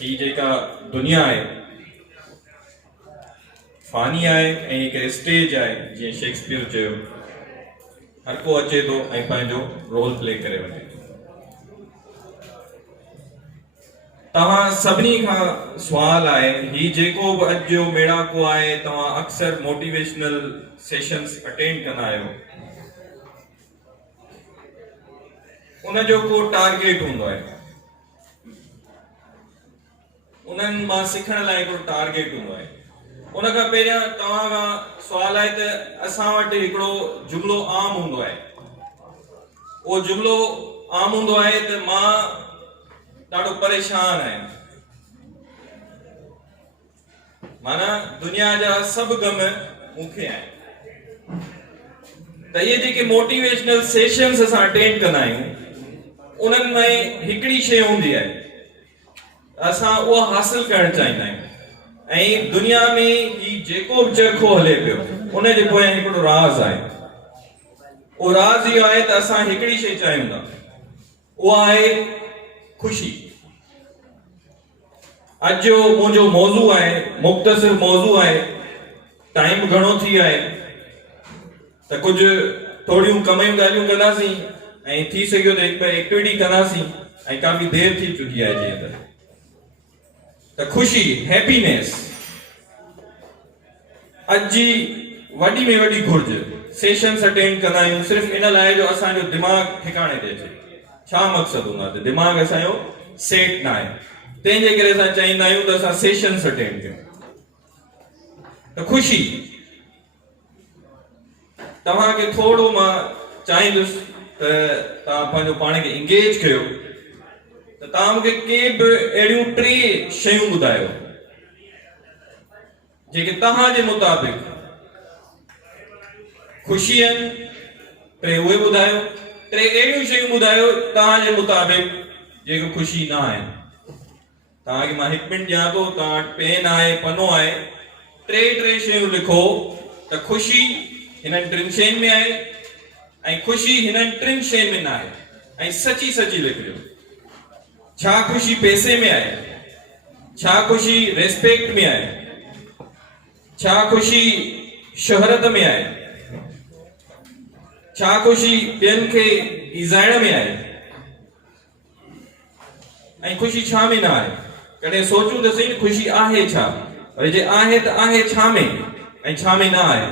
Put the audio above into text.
ही जेका दुनिया है फानी है ऐं हिकु स्टेज है जीअं शेक्सपियर चयो हर को अचे थो ऐं पंहिंजो रोल प्ले करे वञे थो। तव्हां सभिनी खां सुवाल आहे ही जेको बि अॼु जो मेड़ाको आहे तव्हां अक्सर मोटिवेशनल सेशंस अटेंड कंदा आहियो उनजो को टारगेट हूंदो आहे उन्हनि मां सिखण लाइ हिकिड़ो टारगेट हूंदो आहे। उन खां पहिरियां तव्हां खां सुवाल आहे त असां वटि हिकिड़ो जुमिलो आम हूंदो आहे उहो जुमिलो आम हूंदो आहे त मां ॾाढो परेशान आहियां माना दुनिया जा सभु गम मूंखे आहिनि। त इहे जेके मोटिवेशनल सेशंस असां अटेंड कंदा आहियूं उन्हनि में हिकिड़ी शइ हूंदी आहे असां उहो हासिल करणु चाहींदा आहियूं ऐं दुनिया में ही जेको बि चरखो हले पियो उनजे पोयां हिकिड़ो राज़ आहे। उहो राज़ इहो आहे त असां हिकिड़ी शइ चाहियूं था उहा आहे ख़ुशी। अॼु जो मुंहिंजो मौज़ू आहे मुख़्तसिर मौज़ू आहे टाइम घणो थी आहे त कुझु थोड़ियूं कमयूं ॻाल्हियूं कंदासीं ऐं थी सघियो त हिकु एक्टिविटी कंदासीं ऐं काफ़ी देरि थी चुकी आहे जीअं त ख़ुशी हैप्पीनेस अॼु जी वॾी में वॾी घुर्ज सेशंस अटेंड कंदा आहियूं सिर्फ़ु इन लाइ जो असांजो दिमाग़ ठिकाणे ते अचे। छा मक़सदु हूंदो आहे त दिमाग़ असांजो सेट न आहे तंहिंजे करे असां चाहींदा आहियूं त असां सेशंस अटेंड कयूं। त ख़ुशी तव्हांखे थोरो मां चाहींदुसि त तव्हां पंहिंजो पाण खे इंगेज कयो त तव्हां मूंखे के बि अहिड़ियूं 3 शयूं ॿुधायो जेके तव्हांजे मुताबिक़ ख़ुशी आहिनि। 3 उहे ॿुधायो 3 अहिड़ियूं शयूं ॿुधायो तव्हांजे मुताबिक़ जेके ख़ुशी न आहिनि। तव्हांखे मां 1 मिंट ॾियां थो तव्हां वटि पेन आहे पनो आहे 3 शयूं लिखो त ख़ुशी हिननि 3 शयुनि में आहे ऐं ख़ुशी हिननि 3 शयुनि में न आहे ऐं सची सची लिखियो। छा ख़ुशी पैसे में आहे छा ख़ुशी रेस्पेक्ट में आहे छा ख़ुशी शोहरत में आहे छा ख़ुशी ॿियनि खे ईज़ाइण में आहे ऐं ख़ुशी छा में न आहे। कॾहिं सोचूं त सही ख़ुशी आहे छा वरी जे आहे त आहे छा में ऐं छा में न आहे।